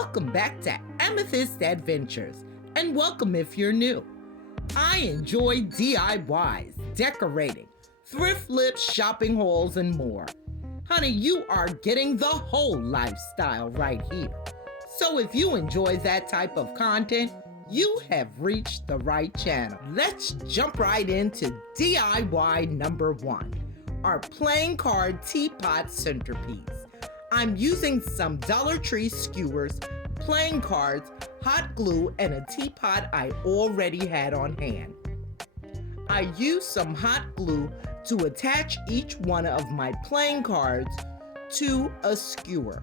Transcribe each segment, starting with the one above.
Welcome back to Amethyst Adventures, and welcome if you're new. I enjoy DIYs, decorating, thrift flips, shopping hauls, and more. Honey, you are getting the whole lifestyle right here. So if you enjoy that type of content, you have reached the right channel. Let's jump right into DIY number 1, our playing card teapot centerpiece. I'm using some Dollar Tree skewers, playing cards, hot glue, and a teapot I already had on hand. I used some hot glue to attach each one of my playing cards to a skewer.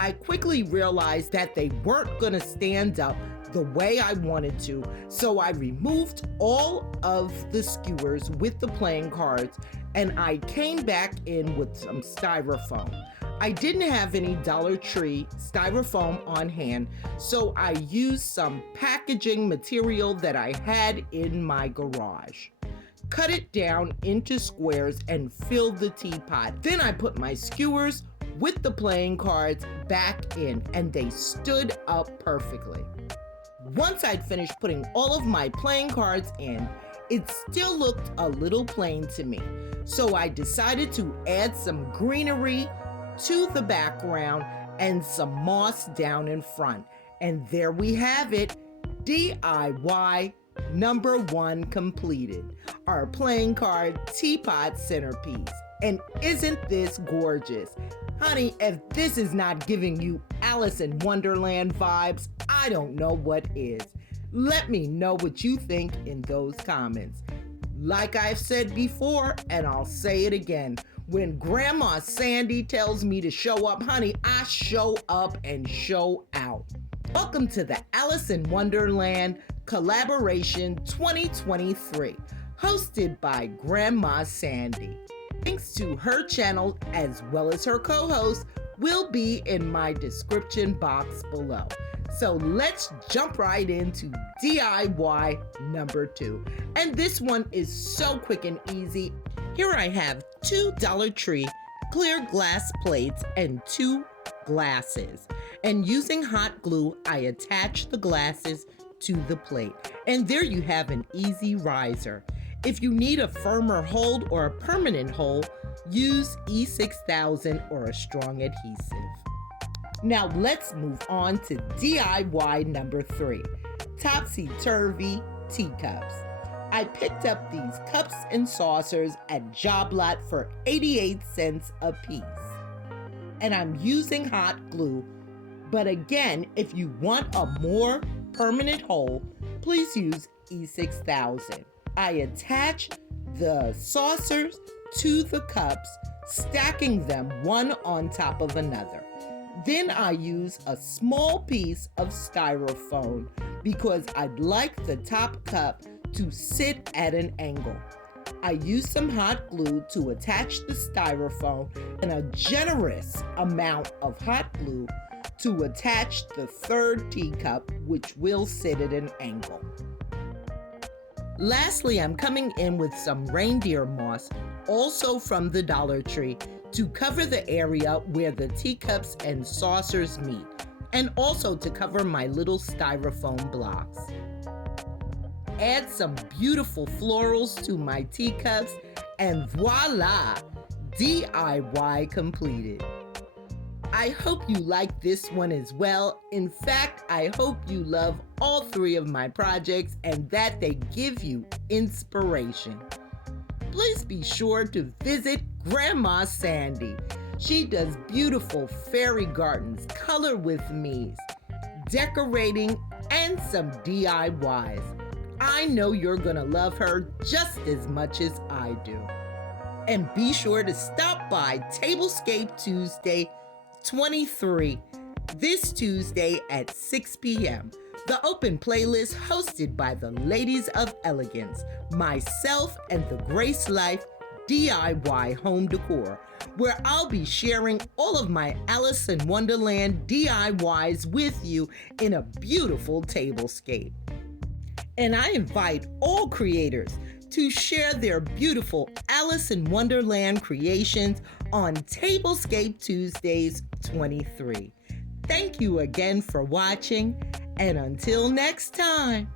I quickly realized that they weren't going to stand up the way I wanted to, so I removed all of the skewers with the playing cards and I came back in with some styrofoam. I didn't have any Dollar Tree styrofoam on hand, so I used some packaging material that I had in my garage. Cut it down into squares and filled the teapot. Then I put my skewers with the playing cards back in and they stood up perfectly. Once I'd finished putting all of my playing cards in, it still looked a little plain to me. So I decided to add some greenery to the background and some moss down in front. And there we have it, DIY number 1 completed. Our playing card teapot centerpiece. And isn't this gorgeous? Honey, if this is not giving you Alice in Wonderland vibes, I don't know what is. Let me know what you think in those comments. Like I've said before, and I'll say it again, when Grandma Sandy tells me to show up, honey, I show up and show out. Welcome to the Alice in Wonderland Collaboration 2023, hosted by Grandma Sandy. Links to her channel as well as her co-host will be in my description box below. So let's jump right into DIY number 2. And this one is so quick and easy. Here I have 2 Dollar Tree clear glass plates and 2 glasses. And using hot glue, I attach the glasses to the plate. And there you have an easy riser. If you need a firmer hold or a permanent hold, use E6000 or a strong adhesive. Now let's move on to DIY number 3, topsy-turvy teacups. I picked up these cups and saucers at Job Lot for 88 cents a piece. And I'm using hot glue, but again, if you want a more permanent hold, please use E6000. I attach the saucers to the cups, stacking them one on top of another. Then I use a small piece of styrofoam because I'd like the top cup to sit at an angle. I use some hot glue to attach the styrofoam and a generous amount of hot glue to attach the third teacup, which will sit at an angle. Lastly, I'm coming in with some reindeer moss, also from the Dollar Tree, to cover the area where the teacups and saucers meet, and also to cover my little styrofoam blocks. Add some beautiful florals to my teacups, and voila, DIY completed. I hope you like this one as well. In fact, I hope you love all 3 of my projects and that they give you inspiration. Please be sure to visit Grandma Sandy. She does beautiful fairy gardens, color with me's, decorating, and some DIYs. I know you're gonna love her just as much as I do. And be sure to stop by Tablescape Tuesday 23 this Tuesday at 6 p.m. The open playlist hosted by the ladies of Elegance, myself, and the Grace Life DIY Home Decor, where I'll be sharing all of my Alice in Wonderland DIYs with you in a beautiful tablescape. And I invite all creators to share their beautiful Alice in Wonderland creations on Tablescape Tuesdays 23. Thank you again for watching, and until next time.